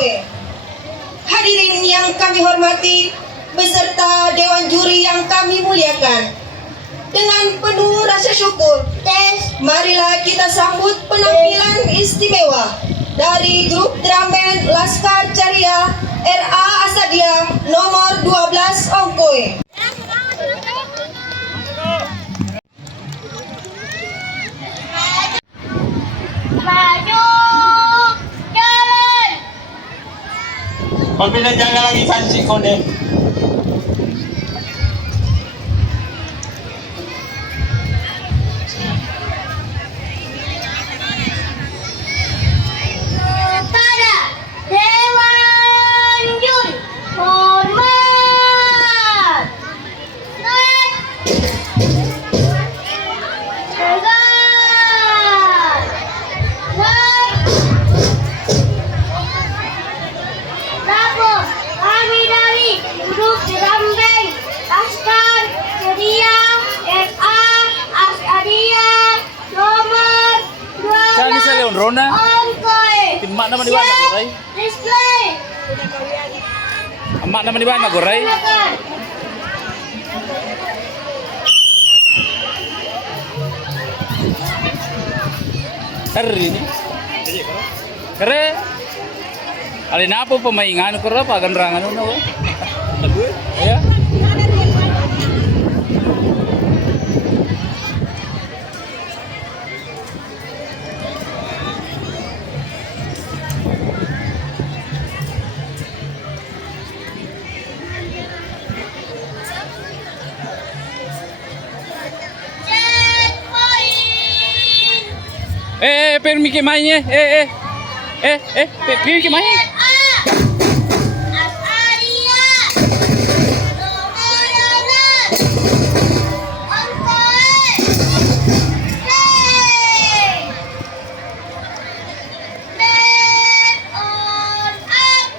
Ongkoe. Hadirin yang kami hormati, beserta Dewan Juri yang kami muliakan. Dengan penuh rasa syukur, marilah kita sambut penampilan istimewa dari grup drum band Laskar Caria RA Asadia nomor 12 Ongkoe. Maju, jalan. Pagpila jaga lagi sansi ko din. Kepada Dewan Juri, hormat. Naik. Tegak. Naik. Bravo, kami dari grup drum band Laskar Caria RA Asadia nomor 12 Saan ni sa Leon Rona? Ongkoe. Mak naman di mana Goray? Display. Mak naman di mana Goray? Silakan. Hari ini. Kere. Alin apa pemaingan ko ra paganrangan no. Ya. Permi ke mainnya. Permi ke main. Asadia nomor 12 Ongkoe. Play. Man on up.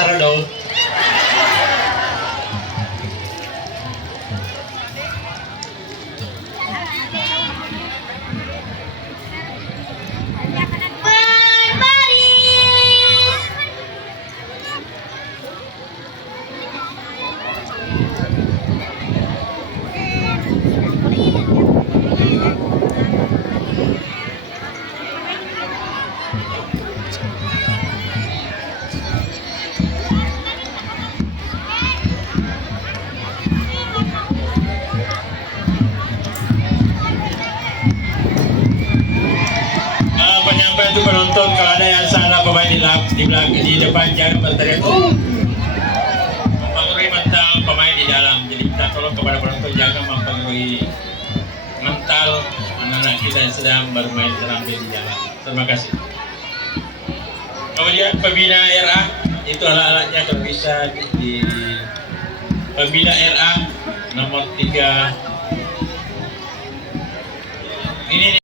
Sarado. Penyampaian itu penonton, kalau ada yang salah pemain di belakang di depan jangan berteriak. Mempengaruhi mental pemain di dalam. Jadi kita tolong kepada penonton jangan mempengaruhi mental anak-anak kita yang sedang bermain terampil di jalan. Terima kasih. Kemudian pembina RA itu alat-alatnya kalau bisa di pembina RA nomor 3 ini.